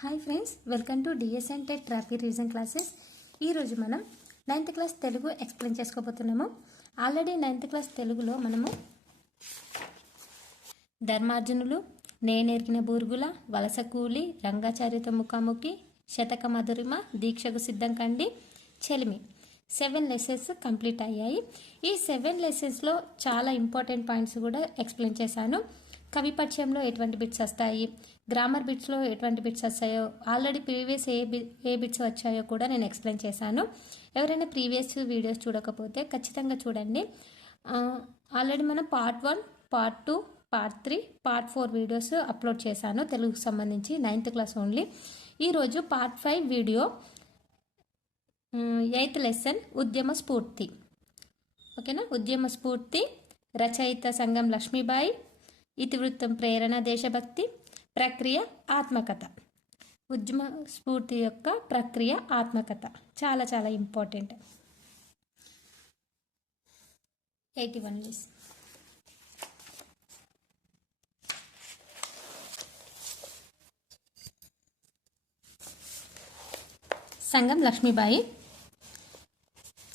Hi friends, welcome to DSN tech traffic reason classes. ఈరోజు మనం 9th class Telugu explain చేసుకోబోతున్నాము. Already 9th class తెలుగులో మనము ధర్మార్జునులు, నేనెరిగిన బూరుగుల, వలస కూలి, రంగాచార్యత ముఖాముఖి, శతక మధురిమ, దీక్షకు సిద్ధం కండి, చెలిమి 7 లెసన్స్ కంప్లీట్ అయ్యాయి. ఈ 7 లెసన్స్లో చాలా ఇంపార్టెంట్ పాయింట్స్ కూడా ఎక్స్ప్లెయిన్ చేశాను. కవి పరిచయంలో ఎటువంటి బిట్స్ వస్తాయి, గ్రామర్ బిట్స్లో ఎటువంటి బిట్స్ వస్తాయో, ఆల్రెడీ ప్రీవియస్ ఏ బిట్స్ వచ్చాయో కూడా నేను ఎక్స్ప్లెయిన్ చేశాను. ఎవరైనా ప్రీవియస్ వీడియోస్ చూడకపోతే ఖచ్చితంగా చూడండి. ఆల్రెడీ మనం part 1, part 2, part 3, part 4 videos upload చేశాను తెలుగుకు సంబంధించి 9th క్లాస్ ఓన్లీ. ఈరోజు పార్ట్ 5 వీడియో 8th లెసన్ ఉద్యమ స్ఫూర్తి. ఓకేనా? ఉద్యమ స్ఫూర్తి, రచయిత సంగం లక్ష్మీబాయి, ఇతివృత్తం ప్రేరణ దేశభక్తి, ప్రక్రియ ఆత్మకథ. ఉద్యమ స్ఫూర్తి యొక్క ప్రక్రియ ఆత్మకథ చాలా చాలా ఇంపార్టెంట్. 81 డేస్. సంగం లక్ష్మీబాయి.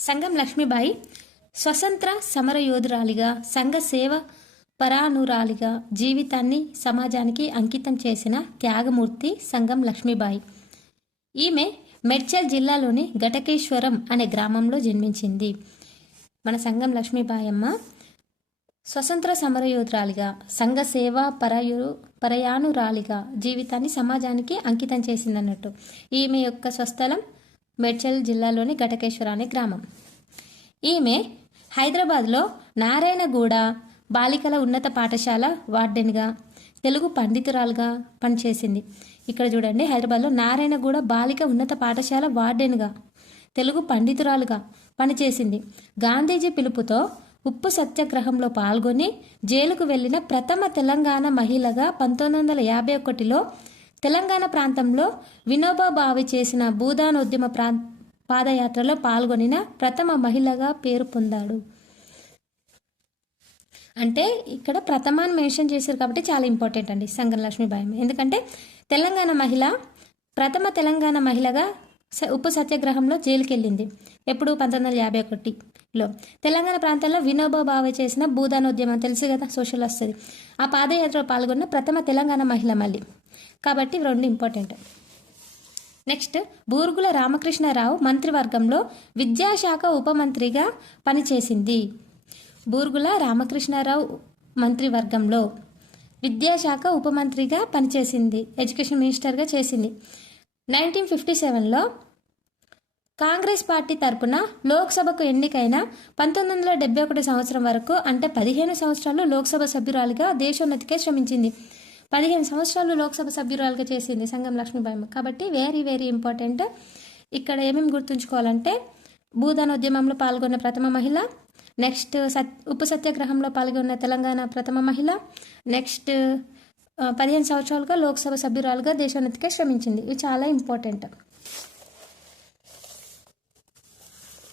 సంగం లక్ష్మీబాయి స్వతంత్ర సమరయోధురాలిగా, సంఘ సేవ పరానురాలిగా జీవితాన్ని సమాజానికి అంకితం చేసిన త్యాగమూర్తి సంగం లక్ష్మీబాయి. ఈమె మేడ్చల్ జిల్లాలోని ఘటకేశ్వరం అనే గ్రామంలో జన్మించింది. మన సంగం లక్ష్మీబాయి అమ్మ స్వతంత్ర సమరయోధురాలిగా, సంఘ సేవ పరయానురాలిగా జీవితాన్ని సమాజానికి అంకితం చేసిందన్నట్టు. ఈమె యొక్క స్వస్థలం మేడ్చల్ జిల్లాలోని ఘటకేశ్వర అనే గ్రామం. ఈమె హైదరాబాద్లో నారాయణగూడ బాలికల ఉన్నత పాఠశాల వార్డెన్గా, తెలుగు పండితురాలుగా పనిచేసింది. ఇక్కడ చూడండి, హైదరాబాద్లో నారాయణగూడ బాలిక ఉన్నత పాఠశాల వార్డెన్గా, తెలుగు పండితురాలుగా పనిచేసింది. గాంధీజీ పిలుపుతో ఉప్పు సత్యాగ్రహంలో పాల్గొని జైలుకు వెళ్లిన ప్రథమ తెలంగాణ మహిళగా 1951లో తెలంగాణ ప్రాంతంలో వినోబా భావే చేసిన భూదానోద్యమ పాదయాత్రలో పాల్గొనిన ప్రథమ మహిళగా పేరు పొందాడు. అంటే ఇక్కడ ప్రథమాన్ని మెన్షన్ చేశారు కాబట్టి చాలా ఇంపార్టెంట్ అండి సంగం లక్ష్మీబాయి. ఎందుకంటే తెలంగాణ మహిళ, ప్రథమ తెలంగాణ మహిళగా ఉప్పు సత్యాగ్రహంలో జైలుకి వెళ్ళింది. ఎప్పుడు? 1951లో. తెలంగాణ ప్రాంతంలో వినోబా భావే చేసిన భూదానోద్యమం తెలుసు కదా, సోషల్ వస్తుంది. ఆ పాదయాత్రలో పాల్గొన్న ప్రథమ తెలంగాణ మహిళ మళ్ళీ. కాబట్టి రెండు ఇంపార్టెంట్. నెక్స్ట్, బూరుగుల రామకృష్ణారావు మంత్రివర్గంలో విద్యాశాఖ ఉపమంత్రిగా పనిచేసింది. బూరుగుల రామకృష్ణారావు మంత్రివర్గంలో విద్యాశాఖ ఉపమంత్రిగా పనిచేసింది, ఎడ్యుకేషన్ మినిస్టర్గా చేసింది. 1957లో కాంగ్రెస్ పార్టీ తరపున లోక్సభకు ఎన్నికైన 1971 సంవత్సరం వరకు, అంటే 15 సంవత్సరాలు లోక్సభ సభ్యురాలిగా దేశోన్నతికే శ్రమించింది. 15 సంవత్సరాలు లోక్సభ సభ్యురాలుగా చేసింది సంగం లక్ష్మీబాయి. కాబట్టి వెరీ వెరీ ఇంపార్టెంట్. ఇక్కడ ఏమేమి గుర్తుంచుకోవాలంటే, భూదానోద్యమంలో పాల్గొన్న ప్రథమ మహిళ, నెక్స్ట్ ఉప్పు సత్యాగ్రహంలో పాల్గొన్న తెలంగాణ ప్రథమ మహిళ, నెక్స్ట్ 15 సంవత్సరాలుగా లోక్సభ సభ్యురాలుగా దేశోన్నతికే శ్రమించింది. ఇవి చాలా ఇంపార్టెంట్.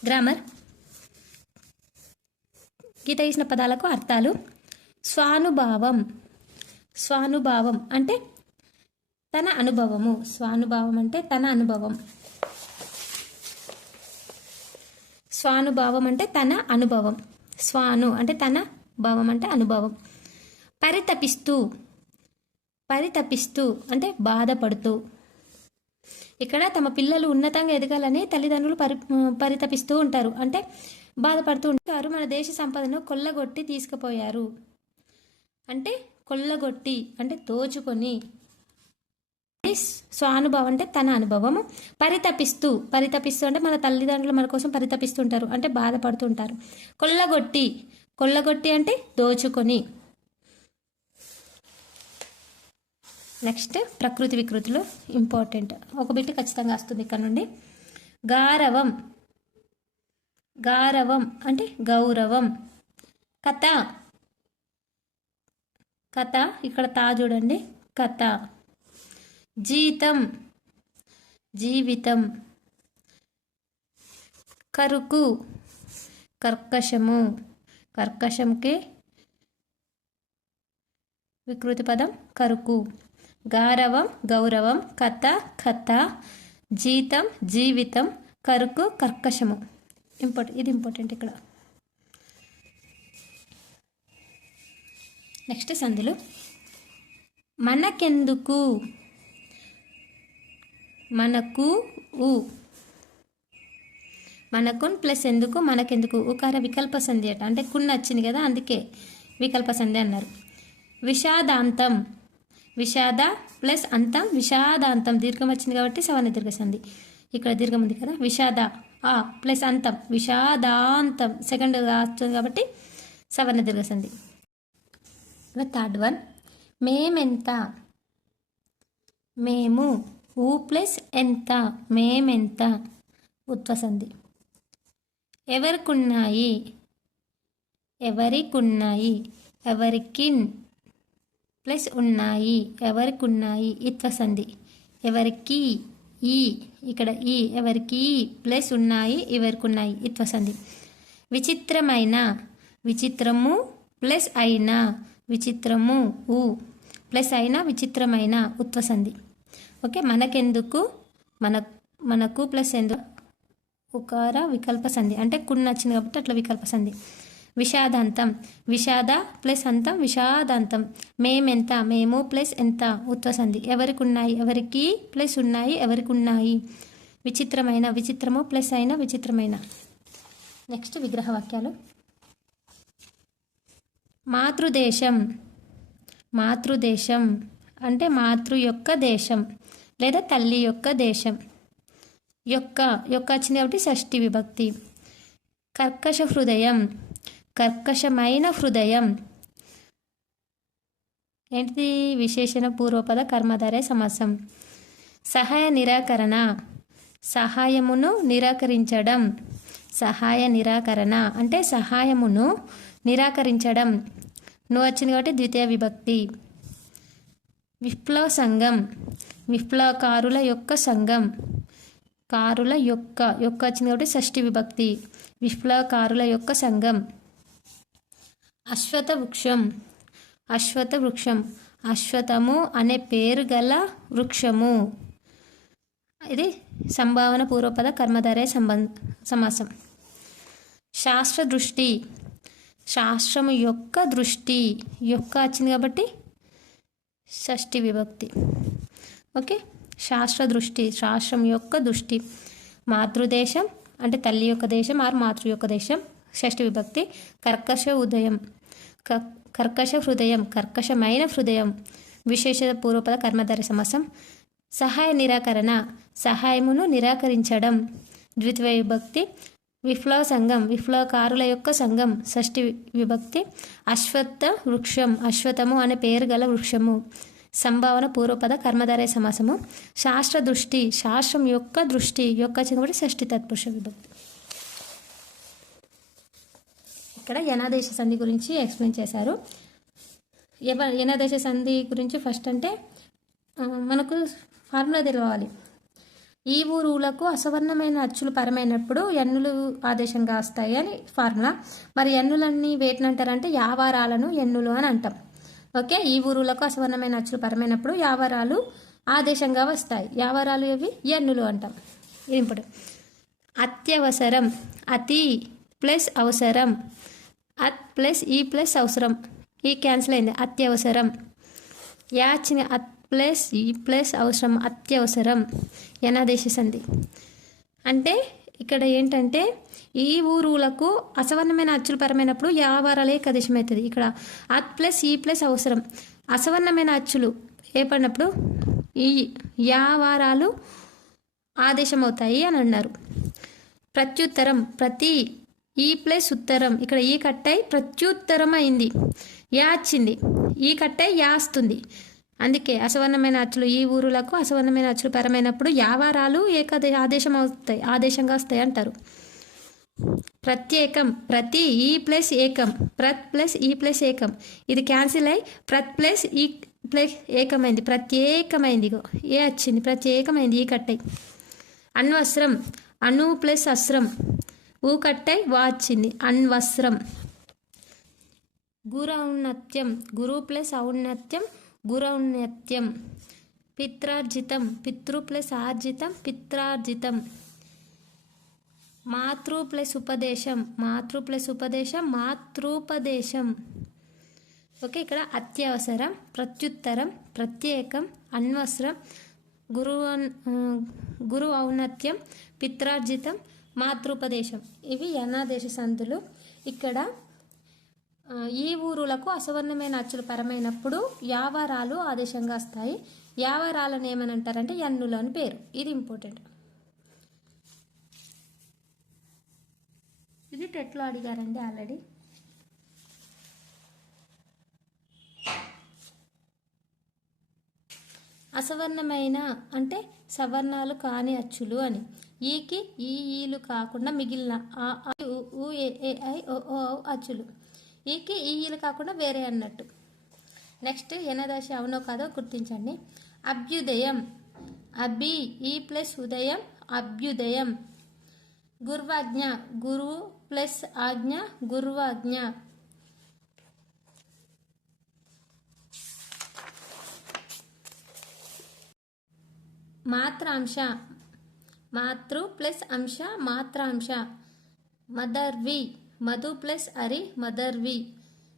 గ్రామర్. గీత గీసిన పదాలకు అర్థాలు. స్వానుభావం. స్వానుభావం అంటే తన అనుభవము. స్వానుభావం అంటే తన అనుభవం. స్వానుభావం అంటే తన అనుభవం. స్వాను అంటే తన, భావం అంటే అనుభవం. పరితపిస్తూ. పరితపిస్తూ అంటే బాధపడుతూ. ఇక్కడ తమ పిల్లలు ఉన్నతంగా ఎదగాలని తల్లిదండ్రులు పరితపిస్తూ ఉంటారు, అంటే బాధపడుతూ ఉంటారు. మన దేశ సంపదను కొల్లగొట్టి తీసుకుపోయారు. అంటే కొల్లగొట్టి అంటే దోచుకొని. స్వానుభవం అంటే తన అనుభవము. పరితపిస్తూ. పరితపిస్తూ అంటే మన తల్లిదండ్రులు మన కోసం పరితపిస్తుంటారు, అంటే బాధపడుతుంటారు. కొల్లగొట్టి. కొల్లగొట్టి అంటే దోచుకొని. నెక్స్ట్, ప్రకృతి వికృతులు ఇంపార్టెంట్. ఒక బిట్ ఖచ్చితంగా వస్తుంది ఇక్కడ నుండి. గారవం. గారవం అంటే గౌరవం. కథ. కథ, ఇక్కడ తా చూడండి, కథ. జీతం. జీవితం. కరుకు. కర్కశము. కర్కశంకి వికృతి పదం కరుకు. గారవం గౌరవం, కథ కథ, జీతం జీవితం, కరుకు కర్కశము. ఇది ఇంపార్టెంట్ ఇక్కడ. నెక్స్ట్ సందులు. మనకెందుకు, మనకు ఊ, మనకున్ ప్లస్ ఎందుకు మనకెందుకు, ఉకార వికల్ప సంధి అట, అంటే కున్ వచ్చింది కదా అందుకే వికల్ప సంధి అన్నారు. విషాదాంతం, విషాద ప్లస్ అంతం, విషాదాంతం దీర్ఘం వచ్చింది కాబట్టి సవర్ణ దీర్ఘ సంధి. ఇక్కడ దీర్ఘం ఉంది కదా, విషాద ఆ ప్లస్ అంతం, విషాదాంతం సెకండ్ వస్తుంది కాబట్టి సవర్ణ దీర్ఘ సంధి. థర్డ్ వన్, మేమెంత, మేము, ఊ ప్లస్ ఎంత, మేమెంత ఉత్వ సంధి. ఎవరికున్నాయి, ఎవరికున్నాయి, ఎవరికిన్ ప్లస్ ఉన్నాయి, ఎవరికున్నాయి ఇత్వ సంధి. ఎవరికి ఈ, ఇక్కడ ఈ, ఎవరికి ప్లస్ ఉన్నాయి, ఎవరికున్నాయి ఇత్వ సంధి. విచిత్రమైన, విచిత్రము ప్లస్ అయినా, విచిత్రము ఊ ప్లస్ అయినా, విచిత్రమైన ఉత్వ సంధి. ఓకే, మనకెందుకు, మనకు ప్లస్ ఎందుకు ఉకార వికల్ప సంధి, అంటే కున్ వచ్చింది కాబట్టి అట్లా వికల్ప సంధి. విషాదాంతం, విషాద ప్లస్ అంతం, విషాదాంతం. మేమెంత, మేము ప్లస్ ఎంత ఉత్వ సంధి. ఎవరికి ఉన్నాయి, ఎవరికి ప్లస్ ఉన్నాయి, ఎవరికి ఉన్నాయి. విచిత్రమైన, విచిత్రము ప్లస్ అయిన, విచిత్రమైన. నెక్స్ట్ విగ్రహ వాక్యాలు. మాతృదేశం, మాతృదేశం అంటే మాతృ యొక్క దేశం లేదా తల్లి యొక్క దేశం. యొక్క వచ్చింది కాబట్టి షష్ఠి విభక్తి. కర్కశ హృదయం, కర్కశమైన హృదయం. ఏంటిది, విశేషణ పూర్వపద కర్మధారయ సమాసం. సహాయ నిరాకరణ, సహాయమును నిరాకరించడం. సహాయ నిరాకరణ అంటే సహాయమును నిరాకరించడం. నువ్వు వచ్చింది కాబట్టి ద్వితీయ విభక్తి. విప్లవ సంఘం, విప్లవకారుల యొక్క సంఘం. కారుల యొక్క వచ్చింది కాబట్టి షష్ఠి విభక్తి. విప్లవకారుల యొక్క సంఘం. అశ్వత వృక్షం, అశ్వత వృక్షం, అశ్వతము అనే పేరు గల వృక్షము. ఇది సంభావన పూర్వపద కర్మధారయ సమాసం. శాస్త్ర దృష్టి, శాస్త్రము యొక్క దృష్టి. యొక్క వచ్చింది కాబట్టి షష్ఠి విభక్తి. ఓకే, శాస్త్ర దృష్టి, శాస్త్రం యొక్క దృష్టి. మాతృదేశం అంటే తల్లి యొక్క దేశం ఆర్ మాతృ యొక్క దేశం, షష్ఠి విభక్తి. కర్కశ ఉదయం, కర్కశ హృదయం, కర్కశమైన హృదయం. విశేష పూర్వపద కర్మధారయ సమాసం. సహాయ నిరాకరణ, సహాయమును నిరాకరించడం, ద్వితీయ విభక్తి. విప్లవ సంఘం, విప్లవకారుల యొక్క సంఘం, షష్ఠి విభక్తి. అశ్వత్థ వృక్షం, అశ్వత్థము అనే పేరు గల వృక్షము. సంభావన పూర్వపద కర్మధారయ సమాసము. శాస్త్ర దృష్టి, శాస్త్రం యొక్క దృష్టి. యొక్క చిన్నబడి షష్ఠి తత్పురుష విభక్తి. ఇక్కడ యనాదేశ సంధి గురించి ఎక్స్ప్లెయిన్ చేశారు. యనాదేశ సంధి గురించి ఫస్ట్ అంటే మనకు ఫార్ములా తెలవాలి. ఈ ఊరులకు అసవర్ణమైన అచ్చులు పరమైనప్పుడు ఎన్నులు ఆదేశంగా వస్తాయి అని ఫార్ములా. మరి ఎన్నులన్నీ వేటిని అంటారంటే యావారాలను ఎన్నులు అని అంటాం. ఓకే, ఈ ఊరులకు అసవర్ణమైన అచ్చులు పరమైనప్పుడు యావారాలు ఆదేశంగా వస్తాయి. యావారాలు ఇవి ఎన్నులు అంటాం. ఇది ఇంపార్టెంట్. అత్యవసరం, అతి ప్లస్ అవసరం, అత్ ప్లస్ ఈ ప్లస్ అవసరం, ఈ క్యాన్సిల్ అయింది. అత్యవసరం. యాచిన అత్ ప్లస్ ఈ ప్లస్ అవసరం, అత్యవసరం. యనాదేశ సంధి అంటే ఇక్కడ ఏంటంటే ఈ ఊరులకు అసవర్ణమైన అచ్చులు పరమైనప్పుడు యావారాలు ఏకదేశం అవుతుంది. ఇక్కడ అత్ ప్లస్ ఈ ప్లస్ అవసరం. అసవర్ణమైన అచ్చులు ఏర్పడినప్పుడు ఈ యావారాలు ఆదేశం అవుతాయి అని అన్నారు. ప్రత్యుత్తరం, ప్రతి ఈ ప్లస్ ఉత్తరం. ఇక్కడ ఈ కట్టై ప్రత్యుత్తరం అయింది, యా వచ్చింది. ఈ కట్టై యా వస్తుంది. అందుకే అసవర్ణమైన అచ్చులు ఈ ఊరులకు అసవర్ణమైన అచ్చులు పరమైనప్పుడు యావారాలు ఆదేశంగా వస్తాయి అంటారు. ప్రత్యేకం, ప్రతి ఈ ప్లస్ ఏకం, ప్రత్ ప్లస్ ఈ ప్లస్ ఏకం. ఇది క్యాన్సిల్ అయి ప్రత్ ప్లస్ ఈ ప్లస్ ఏకమైంది, ప్రత్యేకమైంది. ఏ వచ్చింది, ప్రత్యేకమైంది. ఈ కట్టై. అన్వస్త్రం, అణు ప్లస్ అస్త్రం. ఊ కట్టై వా వచ్చింది, అన్వస్త్రం. గురౌన్నత్యం, గురు ప్లస్ ఔన్నత్యం, గురౌన్నత్యం. పిత్రార్జితం, పితృ ప్లస్ ఆర్జితం పిత్రార్జితం. మాతృ ప్లస్ ఉపదేశం, మాతృ ప్లస్ ఉపదేశం మాతృపదేశం. ఓకే, ఇక్కడ అత్యవసరం, ప్రత్యుత్తరం, ప్రత్యేకం, అన్వసరం, గురు ఔన్నత్యం, పిత్రార్జితం, మాతృపదేశం. ఇవి యనాదేశ సంధులు. ఇక్కడ ఈ ఊరులకు అసవర్ణమైన అచ్చులు పరమైనప్పుడు యావారాలు ఆదేశంగా వస్తాయి. యావారాలను ఏమని అంటారంటే యన్నులు అని పేరు. ఇది ఇంపార్టెంట్. ఇది టెట్లో అడిగారండి ఆల్రెడీ. అసవర్ణమైన అంటే సవర్ణాలు కాని అచ్చులు అని. ఈకి ఈలు కాకుండా మిగిలిన ఆ ఉ ఏ ఐ ఓ అచ్చులు. ఈకి ఈలు కాకుండా వేరే అన్నట్టు. నెక్స్ట్ యనదశ అవునో కాదో గుర్తించండి. అభ్యుదయం, అభి ఈ ప్లస్ ఉదయం అభ్యుదయం. గుర్వాజ్ఞ, గురువు ప్లస్ ఆజ్ఞ గుర్వాజ్ఞ. మాత్రాంశ, మాతృ ప్లస్ అంశ మాత్రాంశ. మదర్వి, మధు ప్లస్ అరి మదర్వి.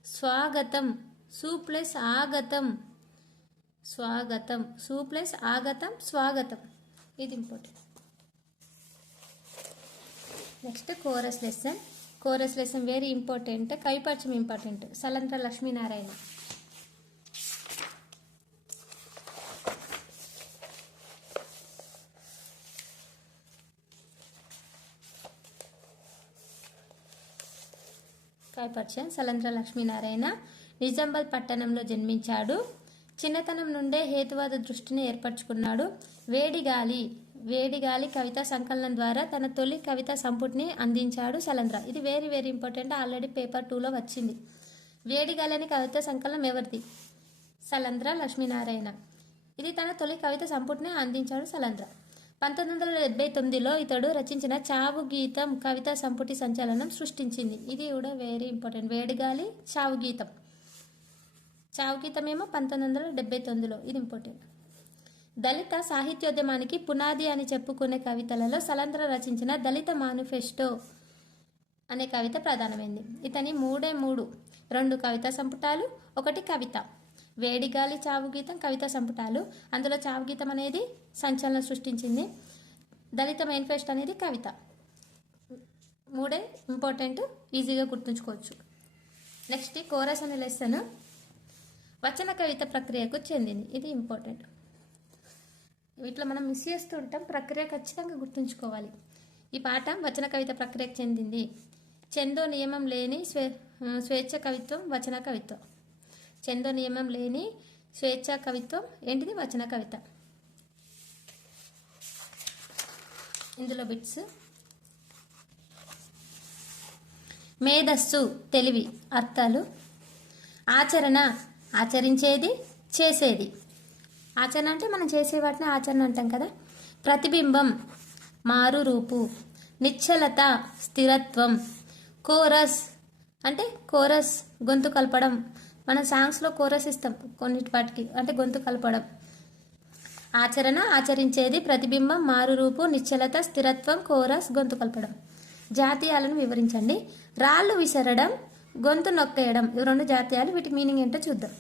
స్వాగతం, సు ప్లస్ ఆగతం స్వాగతం, సు ప్లస్ ఆగతం స్వాగతం. ఇది important. Next chorus lesson. Chorus lesson very important. కవిపరిచయం ఇంపార్టెంట్. సలంత్ర లక్ష్మీనారాయణ. కవిపరిచయం సలంత్ర లక్ష్మీనారాయణ నిజామాబాద్ పట్టణంలో జన్మించాడు. చిన్నతనం నుండే హేతువాద దృష్టిని ఏర్పరచుకున్నాడు. వేడిగాలి, వేడిగాలి కవితా సంకలనం ద్వారా తన తొలి కవితా సంపుటిని అందించాడు సలంద్ర. ఇది very very important. Already paper 2లో వచ్చింది. వేడిగాలి అనే కవితా సంకలనం ఎవరిది? సలంద్ర లక్ష్మీనారాయణ. ఇది తన తొలి కవితా సంపుటిని అందించాడు సలంద్ర. 1979లో ఇతడు రచించిన చావు గీతం కవితా సంపుటి సంచలనం సృష్టించింది. ఇది కూడా వెరీ ఇంపార్టెంట్. వేడిగాలి, చావు గీతం. చావు గీతం ఏమో 1979లో. ఇది ఇంపార్టెంట్. దళిత సాహిత్యోద్యమానికి పునాది అని చెప్పుకునే కవితలలో సలంద్ర రచించిన దళిత మానిఫెస్టో అనే కవిత ప్రధానమైంది. ఇతని 2 కవితా సంపుటాలు, 1 కవిత. వేడిగాలి, చావు గీతం కవితా సంపుటాలు. అందులో చావు గీతం అనేది సంచలనం సృష్టించింది. దళిత మేనిఫెస్టో అనేది కవిత. 3 ఇంపార్టెంట్, ఈజీగా గుర్తుంచుకోవచ్చు. నెక్స్ట్ కోరస్ అనే లెసన్ వచన కవిత ప్రక్రియకు చెందింది. ఇది ఇంపార్టెంట్. వీటిలో మనం మిస్ చేస్తుంటాం. ప్రక్రియ ఖచ్చితంగా గుర్తుంచుకోవాలి. ఈ పాఠం వచన కవిత ప్రక్రియకు చెందింది. చందో నియమం లేని స్వేచ్ఛ కవిత్వం వచన కవిత్వం. చందో నియమం లేని స్వేచ్ఛ కవిత్వం ఏంటిది? వచన కవిత. ఇందులో బిట్స్. మేధస్సు తెలివి అర్థాలు. ఆచరణ ఆచరించేది చేసేది. ఆచరణ అంటే మనం చేసే వాటిని ఆచరణ అంటాం కదా. ప్రతిబింబం మారు రూపు. నిశ్చలత స్థిరత్వం. కోరస్ అంటే కోరస్ గొంతు కలపడం. మనం సాంగ్స్లో కోరస్ ఇస్తాం కొన్నిటి వాటికి, అంటే గొంతు కలపడం. ఆచరణ ఆచరించేది, ప్రతిబింబం మారు రూపు, నిశ్చలత స్థిరత్వం, కోరస్ గొంతు కలపడం. జాతీయాలను వివరించండి. రాళ్ళు విసరడం, గొంతు నొక్కేయడం. ఇవి 2 జాతీయాలు. వీటి మీనింగ్ ఏంటో చూద్దాం.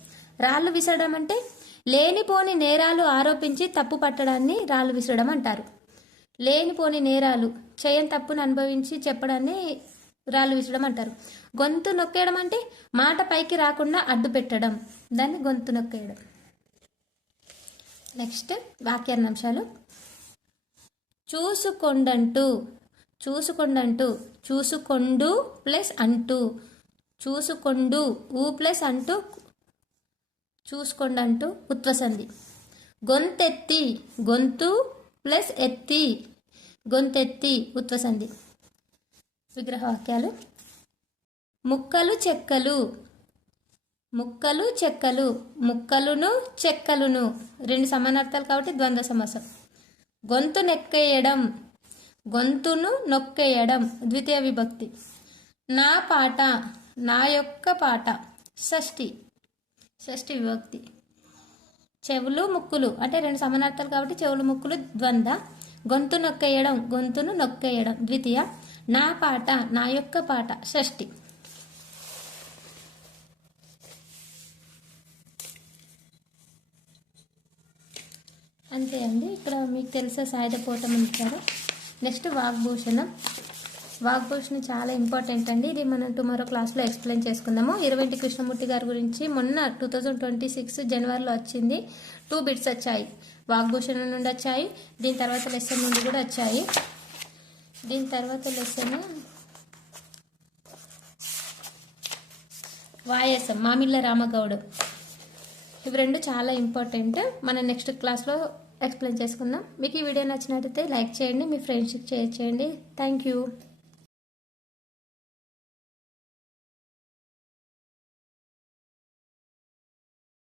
రాళ్ళు విసరడం అంటే లేనిపోని నేరాలు ఆరోపించి తప్పు పట్టడాన్ని రాళ్ళు విసరడం అంటారు. లేనిపోని నేరాలు చేయని తప్పును అనుభవించి చెప్పడాన్ని రాళ్ళు విసరడం అంటారు. గొంతు నొక్కేయడం అంటే మాట పైకి రాకుండా అడ్డు పెట్టడం, దాన్ని గొంతు నొక్కేయడం. నెక్స్ట్ వాక్యార్థాంశాలు. చూసుకొండంటూ, చూసుకొండంటూ, చూసుకొండు ప్లస్ అంటూ, చూసుకొండు ఊ ప్లస్ అంటూ, చూసుకొండంటూ ఉత్వసంధి. గొంతెత్తి, గొంతు ప్లస్ ఎత్తి, గొంతెత్తి ఉత్వసంధి. విగ్రహవాక్యాలు. ముక్కలు చెక్కలు, ముక్కలు చెక్కలు, ముక్కలును చెక్కలును. 2 సమానార్థాలు కాబట్టి ద్వంద్వ సమాసం. గొంతు నొక్కేయడం, గొంతును నొక్కేయడం ద్వితీయ విభక్తి. నా పాట, నా యొక్క పాట షష్ఠి, షష్ఠి విభక్తి. చెవులు ముక్కులు అంటే రెండు సమానార్థాలు కాబట్టి చెవులు ముక్కులు ద్వంద్వ. గొంతు నొక్కేయడం, గొంతును నొక్కేయడం ద్వితీయ. నా పాట, నా యొక్క పాట షష్ఠి. అంతే అండి. ఇక్కడ మీకు తెలిసే సాయుధ పోటం ఇచ్చారు. నెక్స్ట్ వాగ్భూషణం. వాగ్భూషణం చాలా ఇంపార్టెంట్ అండి. ఇది మనం టుమారో క్లాస్లో ఎక్స్ప్లెయిన్ చేసుకుందాము. ఇరవెంటి కృష్ణమూర్తి గారి గురించి మొన్న 2026 జనవరిలో వచ్చింది. 2 బిట్స్ వచ్చాయి. వాగ్భూషణం నుండి వచ్చాయి, దీని తర్వాత లెసన్ నుండి కూడా వచ్చాయి. దీని తర్వాత లెసన్ వాయసం, మామిళ్ళ రామగౌడ్. ఇవి రెండు చాలా ఇంపార్టెంట్. మనం నెక్స్ట్ క్లాస్లో ఎక్స్ప్లెయిన్ చేసుకుందాం. మీకు ఈ వీడియో నచ్చినట్లయితే లైక్ చేయండి, మీ ఫ్రెండ్స్కి షేర్ చేయండి. Thank you.